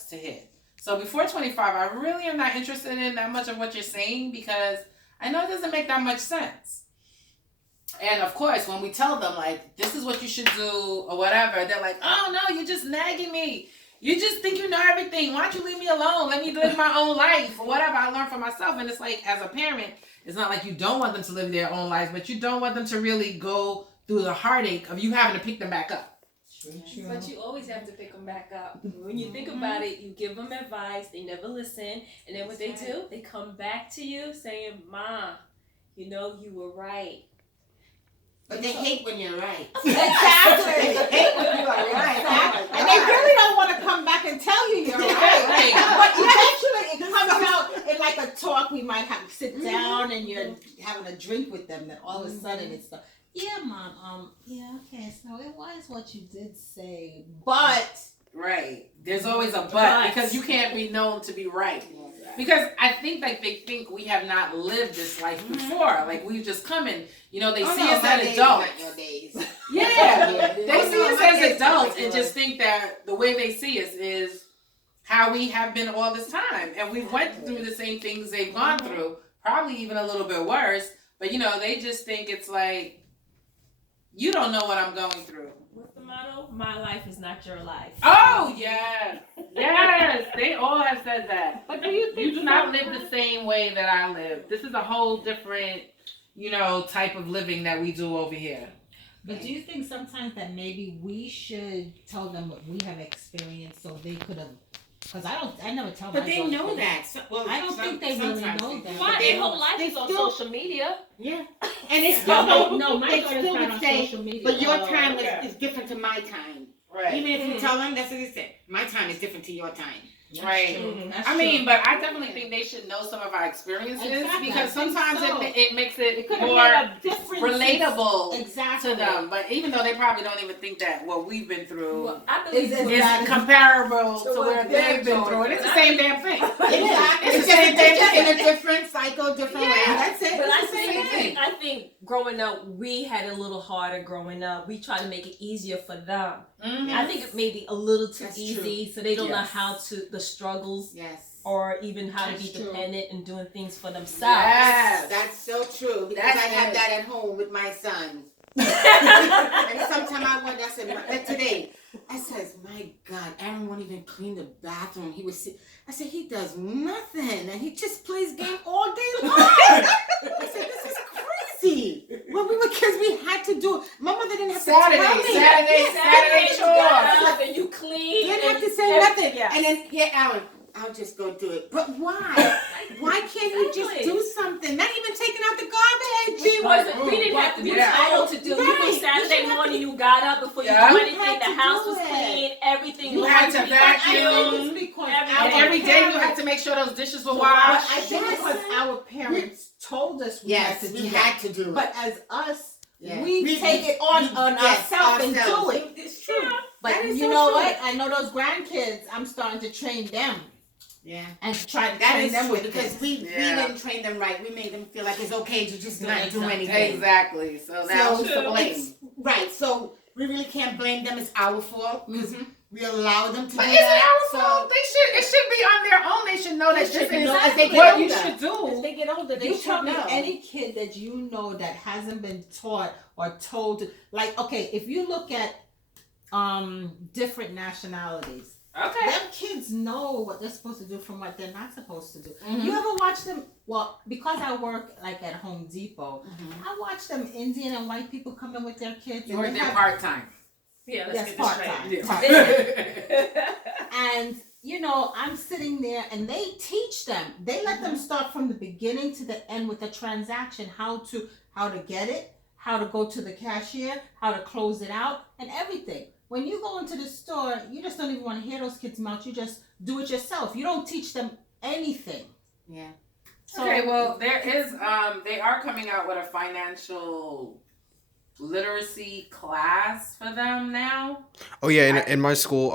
to hit. So before 25, I really am not interested in that much of what you're saying because I know it doesn't make that much sense. And of course, when we tell them, like, this is what you should do or whatever, they're like, oh no, you're just nagging me. You just think you know everything. Why don't you leave me alone? Let me live my own life or whatever I learned for myself. And it's like, as a parent, it's not like you don't want them to live their own lives, but you don't want them to really go through the heartache of you having to pick them back up. True. But you always have to pick them back up. When you think about it, you give them advice, they never listen, and then what they do, they come back to you saying, "Ma, you know you were right." But they hate when you're right. Exactly. They hate when you are right. Exactly. And they really don't want to come back and tell you you're right. But eventually it comes out in like a talk. We might have to sit down and you're having a drink with them. Then all of a sudden it's the, yeah, Mom. Yeah, okay. So it was what you did say, but Right. There's always a but because you can't be known to be right. Because I think like they think we have not lived this life before. Like we've just come in, they see us as adults. Yeah. They see us as adults and just think that the way they see us is how we have been all this time. And we went through the same things they've gone through, probably even a little bit worse. But they just think it's like, you don't know what I'm going through. What's the motto? My life is not your life. Oh, yes. Yes. They all have said that. But do you think you do not live the same way that I live? This is a whole different, type of living that we do over here. But do you think sometimes that maybe we should tell them what we have experienced so they could have? Because I never tell them. But they know that. I don't think they really know that. Why? Their whole life is on social media. Yeah. And it's still no, my they daughter's still not would on say, social media. but your time is different to my time. Right. Even if you tell them, that's what they say. My time is different to your time. That's Right. true. That's I mean, true. but I definitely think they should know some of our experiences Exactly. because sometimes So. it makes it could have more made a difference. relatable Exactly. to them. But even though they probably don't even think that what we've been through Well, I believe Is is Exactly. comparable to So where what they've been they're through. And it's the doing. same damn thing. Exactly. It's It's the same damn just thing. in a different cycle, different way. That's it. But It's the same thing. I think growing up, we had a little harder growing up. We tried to make it easier for them. Mhm. I think it may be a little too That's easy, so they don't know Yes. how to, the struggles, Yes. or even how to That's be true. dependent and doing things for themselves. Yes. That's so true. Because That's I have it. that at home with my son. And sometimes I wonder, I said, like today, I says, my God, Aaron won't even clean the bathroom. He was I said, he does nothing. And he just plays game all day long. I said, this is crazy. When we were kids, we had to do it. My mother didn't have to tell me. Saturday You got chores. up and you clean. You didn't have to and- say nothing. Yeah. And then, yeah, Aaron, I'll just go do it. But why? Why can't he just Exactly. do something? Not even taking out the garbage. We didn't have to be Yeah. told to do. You Right. know, Saturday morning you got up before Yeah. you do You anything. had The to house do was it. clean. Everything. You had to laundry. vacuum. I think it's because Every- our And every day you parents- have to make sure those dishes were But washed. I think Yes. because our parents told us we had Yes, to we do had that. to do it. But as us, Yeah. we take it on yes, ourselves and do ourselves. it. It's true. But That is you so know true. what? I know those grandkids. I'm starting to train them Yeah. and try to That train is them true with because this. we Yeah. didn't train them right. We made them feel like it's okay to just not do Exactly. anything. Exactly. So now who's to it's- blame? Right. So we really can't blame them. It's our fault because we allow them to But do isn't that. our So fault? It should be on their own. They should know that They this should is know as they get what you older. should As do. they get older, they You should tell me know. any Any kid that you know that hasn't been taught or told to, like, okay, if you look at different nationalities, Okay. them kids know what they're supposed to do from what they're not supposed to do. Mhm. You ever watch them? Well, because I work like at Home Depot, I watch them Indian and white people come in with their kids. You and work they there have- part time. Yeah, let's Yes, get this part-time. straight. Part-time. And I'm sitting there and they teach them. They let them start from the beginning to the end with the transaction, how to get it, how to go to the cashier, how to close it out, and everything. When you go into the store, you just don't even want to hear those kids' mouths. You just do it yourself. You don't teach them anything. yeah. So, Okay, well, there is, they are coming out with a financial literacy class for them now. Oh yeah, in my school,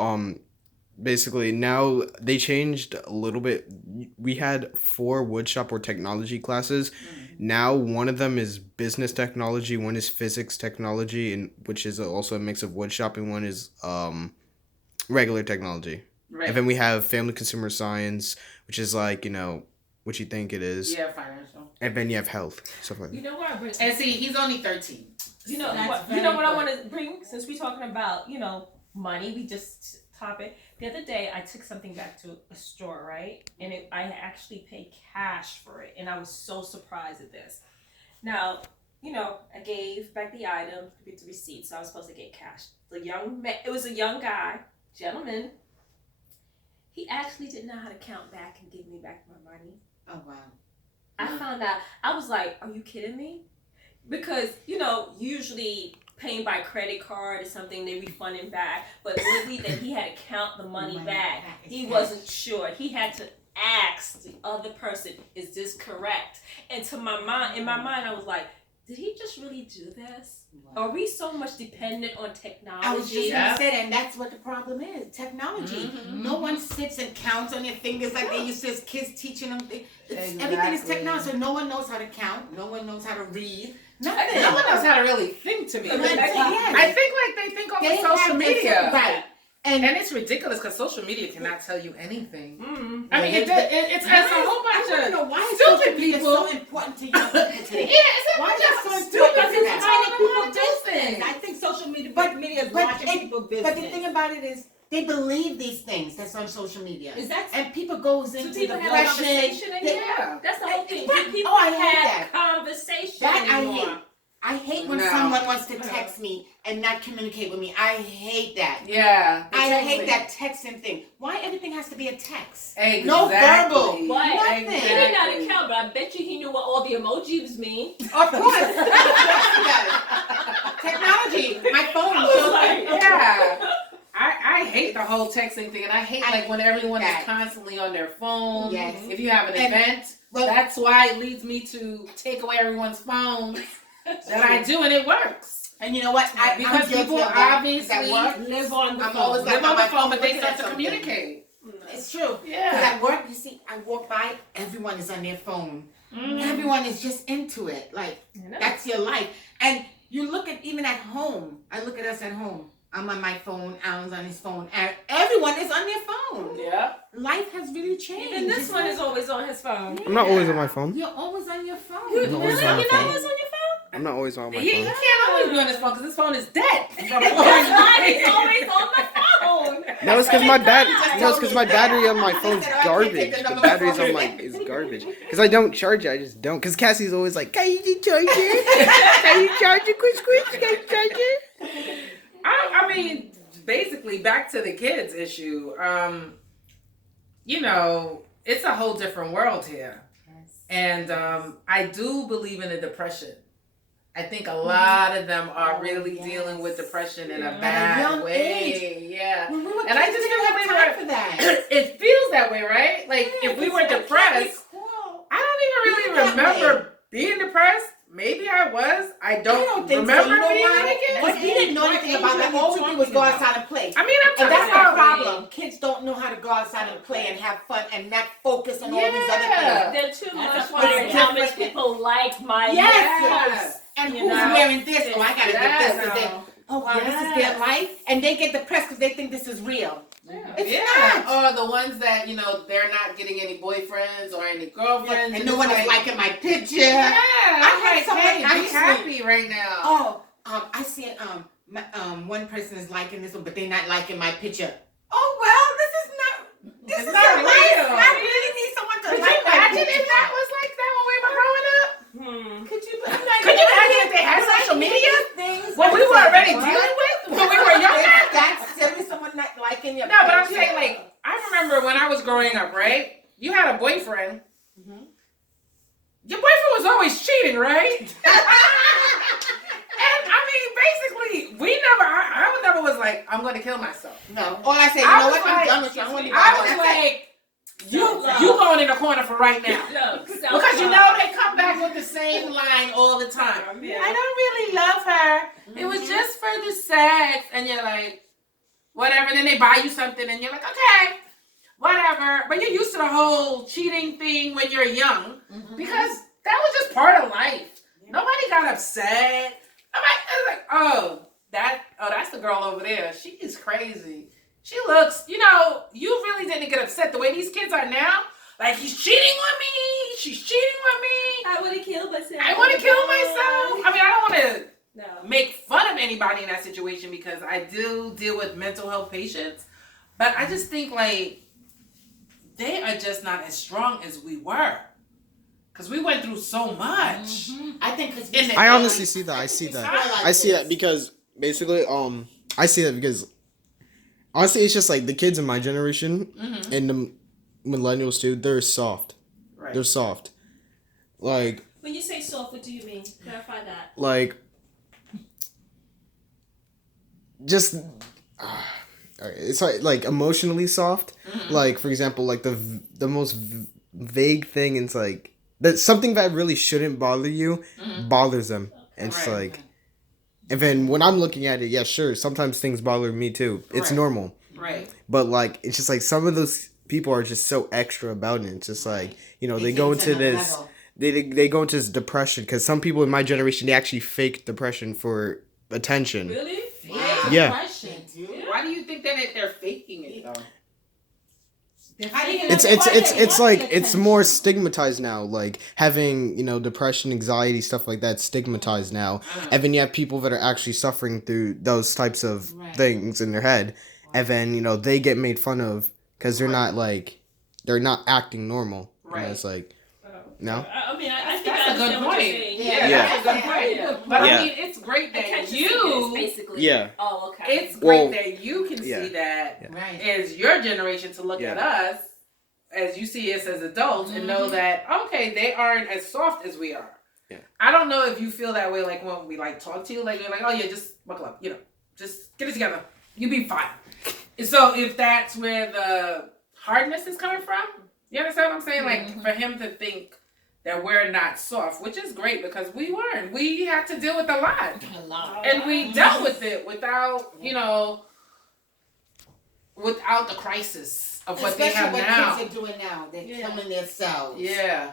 basically now they changed a little bit. We had 4 woodshop or technology classes. Now one of them is business technology, one is physics technology, and which is also a mix of woodshop, and one is regular technology. Right. And then we have family consumer science, which is like, what you think it is. Yeah, financial. And then you have health, stuff like You that. know what I bring? And see, he's only 13. You know That's what? very You know what I good. want to bring? Since we're talking about money, we just topic. The other day, I took something back to a store, right? And I actually paid cash for it, and I was so surprised at this. Now, I gave back the item with the receipt, so I was supposed to get cash. It was a young guy, gentleman. He actually didn't know how to count back and give me back my money. Oh wow. I found out. I was like, "Are you kidding me?" Because usually paying by credit card or something, they refund him back. But literally, that he had to count the money back. He wasn't sure. He had to ask the other person, "Is this correct?" And in my mind, I was like, "Did he just really do this? Are we so much dependent on technology?" I was just Yeah. gonna say that, and that's what the problem is. Technology. Mhm. No one sits and counts on your fingers like they used to as kids teaching them. Everything is Exactly. technology, so no one knows how to count. No one knows how to read. Nothing. No one knows how to really think to me. Yes. I think like they think over They social have this- media. right? And it's ridiculous because social media cannot tell you anything. Mm. I mean, Yeah, it's a whole I bunch want to of know why stupid social media is people. so important to young people today. Yeah, it's Why a is it bunch so of stupid important to people that? telling them how to do business. things. I think social media But- is but watching it- people business. But the thing about it is, they believe these things that's on social media, is that and people goes So into people have a depression. conversation in They- here? Yeah. That's the whole thing. Right. Do people Oh, I hate have conversation That I anymore? hate. I hate when No. someone wants to text me and not communicate with me. I hate that. Yeah. the I texting. hate that texting thing. Why everything has to be a text? Exactly. No verbal. What? Nothing. He didn't know how to count, but I bet you he knew what all the emojis mean. Of course. Of course he does. Technology. My phone I was shows like, me. Yeah. I hate the whole texting thing, and I hate like when everyone that. is constantly on their phone. Yes. If you have an And- event, well- that's why it leads me to take away everyone's phones. That I do, and it works. And you know what? I'm Because guilty people of that. obviously At work, live on the I'm phone? always live like on the my phone, but they looking start at to something. communicate. It's true. Because Yeah. at work, you see, I walk by, everyone is on their phone. Everyone is just into it. Like, that's your life. And you look at, even at home, I look at us at home. I'm on my phone, Alan's on his phone, and everyone is on their phone. Yeah. Life has really changed. Even this It's one like- is always on his phone. I'm not always on my phone. You're always on your phone. I'm not always Really? on my You're phone. not always on your phone? I'm not always on my He phone. can't always be on his phone because his phone is dead. That's why he's always on the phone. No, it's because my God. no, it's because my battery on my He phone's said, "Oh, I can't take garbage. The another battery's phone." on my is garbage. Because I don't charge it. I just don't. Because Cassie's always like, "Can you charge it? Can you charge it? Quick, quick! Can you charge it?" I mean, basically, back to the kids issue. It's a whole different world here, and I do believe in the depression. I think a lot of them are Oh, really yes. dealing with depression in a Yeah. bad young way. Yeah. When we were And I kids, just we didn't feel have like time we for that. It feels that way, right? Like Yeah, if we it's were like, depressed, I don't even Be really that remember being depressed. Maybe I was. I don't think remember so. You know being why? like it. Because we didn't know What anything age about are that. you All we did was talking go about? outside and play. I mean, I'm And talking that's our about problem. Kids don't know how to go outside and play and have fun and not focus on all these other Yeah. things. They're too much That's a wondering how much different- people like my Yes. And You who's know? wearing this? Oh, I gotta get this. 'Cause they, Yes. oh wow, this is their life, and they get depressed because they think this is real. It's Yeah. not. Or the ones that, they're not getting any boyfriends or any girlfriends. And no one is liking my picture. Yeah. I had I'm someone like, hey, be ask me- happy right now. Oh, I see one person is liking this one, but they're not liking my picture. Oh well, this It's is not your life. real. I really need someone to Could you like my imagine picture. if that was like that when we were growing up? Could you? Could you imagine if they had social media? Things What we were already What? dealing with when we were younger? That's silly. Someone not liking your No, but I'm picture. saying, like, I remember when I was growing up, right? You had a boyfriend. Mhm. Your boyfriend was always cheating, right? And I mean, basically, I never was like, I'm gonna kill myself. No, all I say, you I know was what? like- I'm done with you. I want to be I bothered. was That's it. like, you Self-love. going in the corner for right now. Because Because you know they come back with the same line all the time. Yeah. I don't really love her. It was just for the sex. And you're like, whatever. Then they buy you something and you're like, okay, whatever. But you're used to the whole cheating thing when you're young because that was just part of life. Nobody got upset. Nobody was like, oh, that's the girl over there. She's crazy. She looks, you know, you really didn't get upset the way these kids are now. Like, he's cheating on me. She's cheating on me. I want to kill myself. I want to kill myself. I mean, I don't want to No. make fun of anybody in that situation because I do deal with mental health patients. But I just think, like, they are just not as strong as we were. Because we went through so much. I think because I honestly see that. I see that. I see that because basically, I see that because honestly, it's just like the kids in my generation and the millennials too. They're soft. Right. They're soft. Like. When you say soft, what do you mean? Clarify that. Like. Just. It's like emotionally soft. Like for example, like the most vague thing. It's like that something that really shouldn't bother you bothers them. And it's like. And then when I'm looking at it, yeah, sure. Sometimes things bother me too. It's normal. Right. But like, it's just like some of those people are just so extra about it. It's just like, you know, they go into this, they go into this depression because some people in my generation they actually fake depression for attention. Really? Yeah. Depression. Why do you think that they're faking it though? It's like it's more stigmatized now, like having, you know, depression, anxiety, stuff like that stigmatized now. And then you have people that are actually suffering through those types of things in their head, and then, you know, they get made fun of because they're not like they're not acting normal. Right. You know, it's like no. I mean, I think That's I a good understand what point. you're saying. Yeah, Yeah. that's a good point. But I mean, it's great that Attention you. seekers, basically. Yeah. Oh, okay. It's great Well, that you can yeah. see that Right. as your generation to look at us as you see us as adults and know that okay, they aren't as soft as we are. Yeah. I don't know if you feel that way like when we like talk to you, like you're like, oh yeah, just buckle up, you know, just get it together. You be fine. So if that's where the hardness is coming from, you understand what I'm saying? Like for him to think that we're not soft, which is great because we weren't. We had to deal with a lot. And we dealt with it without, you know, without the crisis of what they have what now. kids are doing now. They're killing themselves. Yeah.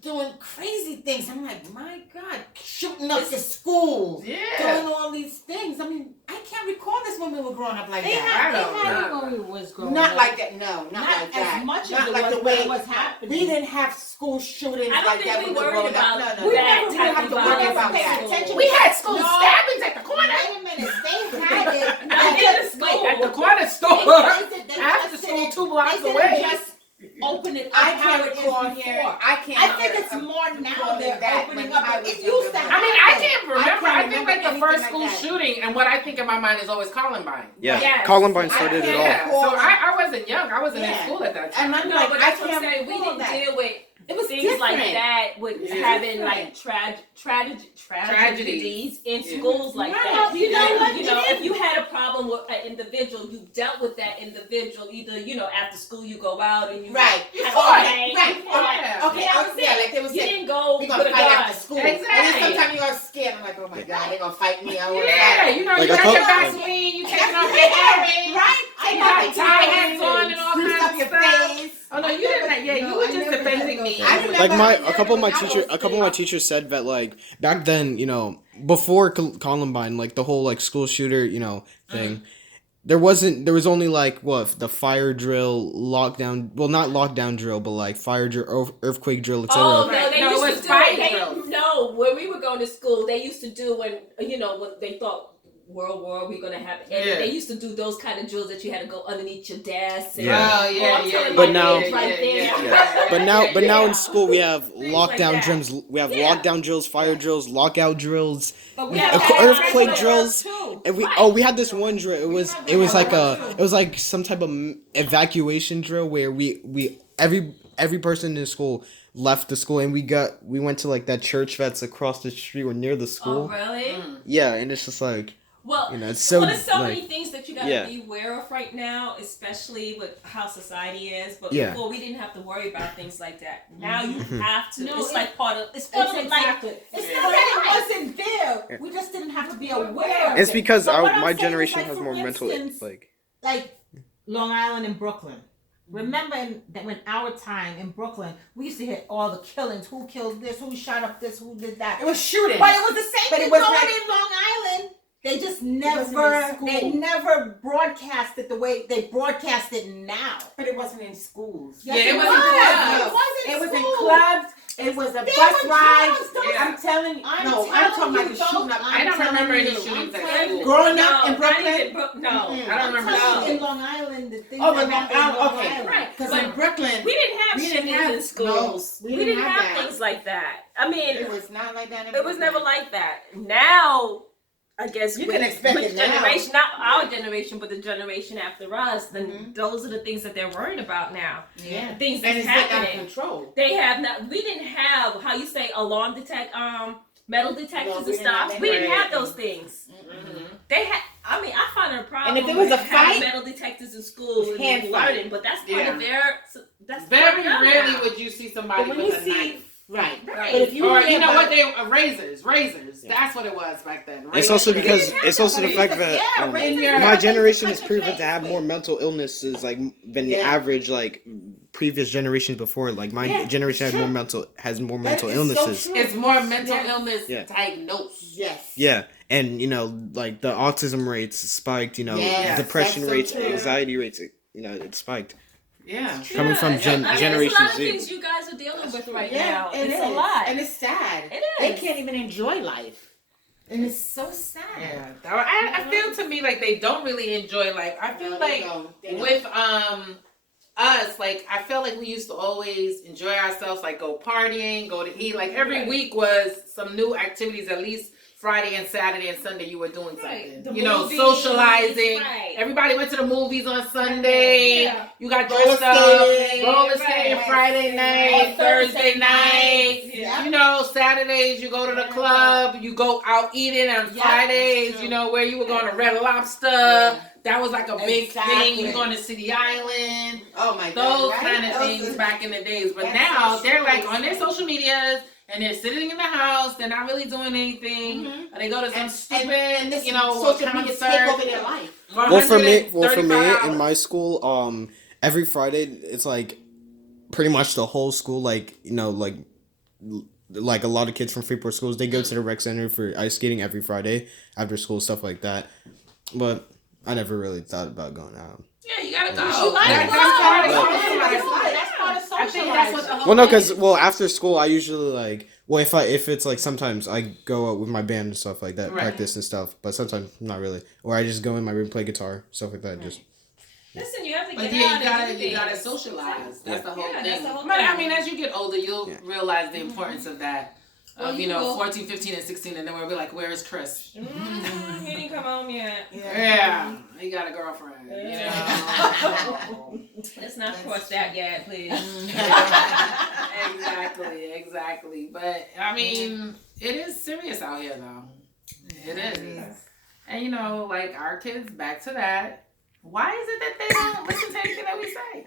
Doing crazy things. I'm like, my God, shooting up the schools. Yeah. Doing all these things. I mean, I can't recall this when we were growing up like They that. had it when we was growing Not up. like that, no, not like as that. much not as it like was the way what was happening. We didn't have school shootings I don't like think that we when we were worried growing up. about No, that we didn't type have of to worry about violence. that. Attention. We had school No. stabbings at the corner. Wait a minute, they had it. Not in the school. At the corner store. They After just school, didn't- 2 blocks they didn't away. just open it up I how can't it is recall before. here. I can't. I think remember it's more now recalling they're that opening when up. I It was used to younger. happen. I mean, I can't remember. can't I think remember like the anything first like school that. shooting, and what I think in my mind is always Columbine. Yeah. Yes. Columbine started it all. Yeah. So I wasn't young. I wasn't in Yeah. school at that time. And I'm No, like, but I that's what I'm can't saying. We recall didn't that. deal with It was things like different. that with Yeah. having like Tragedies. tragedies in Yeah. schools like Right. that. You know what? You know, if you had a problem with an individual, you dealt with that individual. Either, you know, after school you go out and you Right. have a fought. gang, Right. you fought. Yeah. Okay, I was there. Like they was You saying, didn't go we're with gonna a fight gun. after school. And then Exactly. sometimes you are scared. I'm like, oh my God, they're gonna fight me. I wanna Yeah, fight. you know, Like you a got your couple- Vaseline, you taking off your earrings. Right? You got tie hats on and all Grease kinds up of your stuff. face. Oh no, you didn't. Yeah, you were just defending me. I remember- Like I a couple of my was teachers, said that like back then, you know, before Columbine, like the whole like school shooter, you know, thing. There was only like what the fire drill, lockdown. Well, not lockdown drill, but like fire drill, earthquake drill, etc. Oh no, Right. they No, it used was to do fight it. drills. No, when we were going to school, they used to do when, you know, when they thought World War we're gonna have, and Yeah. they used to do those kind of drills that you had to go underneath your desk. And, Yeah. Oh yeah, I'm yeah. telling But my now- kids right there. Yeah. But now Yeah. in school we have Things like lockdown that. drills. We have Yeah. lockdown drills, fire drills, lockout drills, But we have earthquake that drills. too. And we had this one drill. It was like some type of evacuation drill where we every person in school left the school and we went to like that church that's across the street or near the Oh school. really? Yeah, and it's just like, Well, you know, it's so well, there's so like, many things that you gotta Yeah. be aware of right now, especially with how society is. But Yeah. before we didn't have to worry about things like that. Now Mm-hmm. you have to. No, it's it- like part of. It's part of life. Exactly. It's not that it wasn't there. We just didn't have to be aware of it's it. because But what I'm my saying is, generation like, has for more mental instance, like Long Island and Brooklyn. Remember that when our time in Brooklyn, we used to hear all the killings. Who killed this? Who shot up this? Who did that? It was shooting. But it was the same But it thing was going like- in Long Island They just wasn't never, in school. they never broadcast it the way they broadcast it now. But it wasn't in schools. Yeah, it was in It clubs. was in It was in schools. clubs. It was a There bus were ride. jobs, those- I'm telling you. I'm No, I'm telling talking about you, the shooting up. folks, I don't I'm remember telling any you. shootings at telling school. you. Growing No, up in not Brooklyn. even Mm-mm. no. I don't I'm remember telling you, that. in Long Island, the things Oh, that but happened in Long- Long okay. Island. Right. Because But in Brooklyn, we didn't have we didn't shootings have in schools. No, we we didn't didn't have have that. things like that. I mean, it was not like that in it was Brooklyn. never like that. Now, I guess You with can expect which it now. generation, not our generation, but the generation after us, then Mhm. those are the things that they're worried about now. Yeah. The things And that's it's like out of happening. control. They have not. We didn't have how you say alarm metal detectors No, we and didn't have stuff. We didn't any. have those things. Mm-hmm. They had. I mean, I find it a problem. And if there was a with having fight, metal detectors in school and hand then fight. learning, but that's part Yeah. of their. That's Very part of them rarely now. would you see somebody But when with you a see, knife. right. Right. But if you Or hear you know about- what they razors. Yeah. That's what it was back then. It's Razors. also because didn't have it's also the nobody. fact that Yeah, in your- my generation is Touch proven your to have face more with. mental illnesses like than the Yeah. average like previous generations before. Like my Yeah, generation it's has more true. mental mental illnesses. true. It's more mental Yeah. illness Yeah. diagnosed. Yes. Yeah, and like the autism rates spiked. Yes, Depression that's so rates, true. anxiety rates. It spiked. Yeah. Coming from I Gen- mean, it's Generation a lot Z. of things you guys are dealing with right Yeah, now. it It's is. a lot. And it's sad. It They is. can't even enjoy life. And it's so sad. Yeah. I feel to me like they don't really enjoy life. I feel No, like they don't. They don't. with us, like I felt like we used to always enjoy ourselves, like go partying, go to eat. Like every Right. week was some new activities. At least Friday and Saturday and Sunday, you were doing Right. something. The You know, movies, socializing. right. Everybody went to the movies on Sunday. Yeah. You got Roller dressed up. skating. Roller Right. skating Friday night, On Thursday night. Yeah. You know, Saturdays you go to the club, you go out eating on Yeah, Fridays, that's you true. know, where you were going to Red Lobster. Yeah. That was like a big Exactly. thing. You're going to City Island. Oh my God. Those right? kind of Those things are- back in the days. But That's now so they're true. like on their social medias and they're sitting in the house. They're not really doing anything. Mhm. Or they go to some And- stupid, and this you know, social media concert. take over their life. Well, for me, $135. in my school, every Friday it's like pretty much the whole school, like like a lot of kids from Freeport schools, they go to the rec center for ice skating every Friday after school, stuff like that. But I never really thought about going out. Yeah, you gotta go. You like That's to part of go. socializing. That's part of I think that's what the whole Well, no, thing is. because after school I usually if it's like sometimes I go out with my band and stuff like that, Right. practice and stuff. But sometimes not really, or I just go in my room, play guitar, stuff like that. Just Listen, you have to But get yeah, out and do you gotta things. socialize. That's the whole Yeah, thing. that's the whole But I thing. mean, as you get older, you'll Yeah. realize the importance of that. Well, Of, you will. 14, 15, and 16, and then we'll be like, where is Chris? He didn't come home yet. Yeah, he got a girlfriend. You know? Let's not cross that yet, please. exactly. But I mean, it is serious out here, though. It is. And like our kids, back to that. Why is it that they don't listen to anything that we say?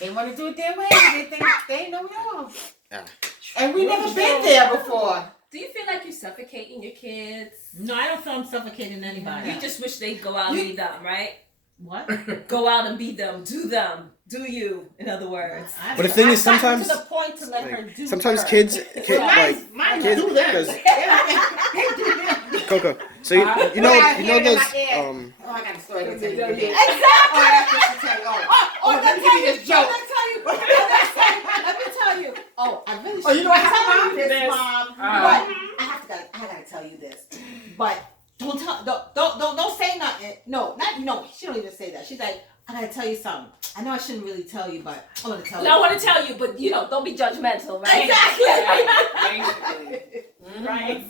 They want to do it their way. They think they know it all. Yeah. And we never been there before. Do you feel like you're suffocating your kids? No, I don't feel I'm suffocating anybody. You just wish they'd go out and be them, right? What? Go out and be them. Do you, in other words. But the thing is, I've gotten sometimes- to the point to let her like, do sometimes her. kids Mine kids do that. because They do that. Coco. So you know What I you know hear in those my ear. Oh, I got a story to tell you today. Exactly. Oh, I got this to tell you. Oh, let let me me tell give you. you this joke. Let me tell you. Oh, I really Oh, you know what shouldn't happened, tell you Mom? this, Mom. But I gotta tell you this. But don't say nothing. No, she don't even say that. She's like, I gotta tell you something. I know I shouldn't really tell you, but I'm gonna tell you. I want to tell you, but don't be judgmental, right? Basically. Right.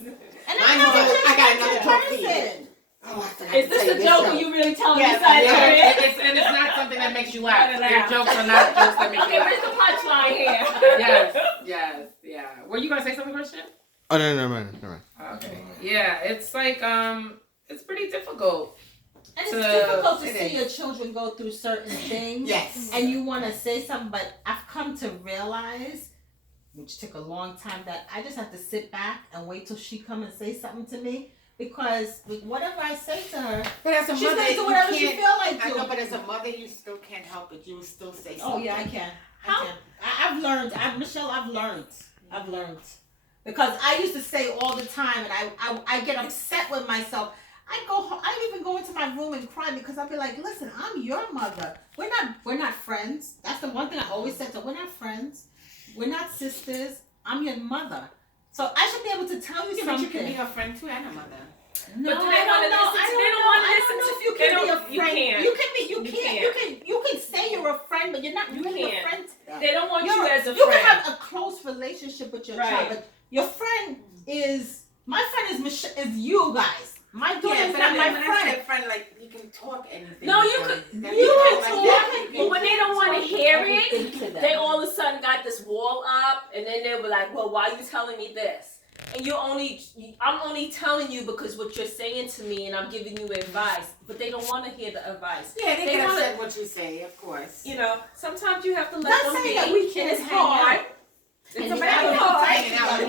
And Mine I'm was, I got another not joke a for you. person. Oh, I forgot Is to this tell a you joke or you really telling Yeah, me something? yeah. And it's not something that makes you laugh. Cut it Your out. jokes are not jokes that make Okay, you where's the laugh. punchline here? Yes. Were you gonna say something, Christian? Oh no, never mind. Okay. Yeah, it's like it's pretty difficult. And it's So, difficult to it see is. your children go through certain things. Yes. And you want to say something, but I've come to realize, which took a long time, that I just have to sit back and wait till she come and say something to me. Because whatever I say to her, But as a she's mother, going to do you whatever she can't. feel like I doing. know, but as a mother, you still can't help it. You will still say Oh something. yeah, I can. How- I've learned. Michelle, I've learned. Because I used to say all the time, and I get upset with myself. I even go into my room and cry because I'll be like, listen, I'm your mother. We're not friends. That's the one thing I always said to her. We're not friends. We're not sisters. I'm your mother. So I should be able to tell you Yeah, something. but you can be her friend too and a mother. No, But do they I wanna don't know. listen to- I they don't don't know. wanna I listen don't know to- if you they can be a don't- you friend. can't. You can say you're a friend, but you're not You really a can't. friend to them. They don't want You're- you as a You friend. can have a close relationship with your Right. child, but your friend is my friend is you guys. My daughter Yeah, is but not I mean, my when I friend. say friend, like you can talk anything. No, with you them. could- Then you can, can like, talk, you but when they don't want to hear it, Everything to them. they all of a sudden got this wall up, and then they were like, "Well, why are you telling me this?" And I'm only telling you because what you're saying to me, and I'm giving you advice, but they don't want to hear the advice. Yeah, they They get wanna- upset what you say, of course. You know, sometimes you have to let Not them saying be. that we can't It's hang hard. out. It's And very you hard. hang out.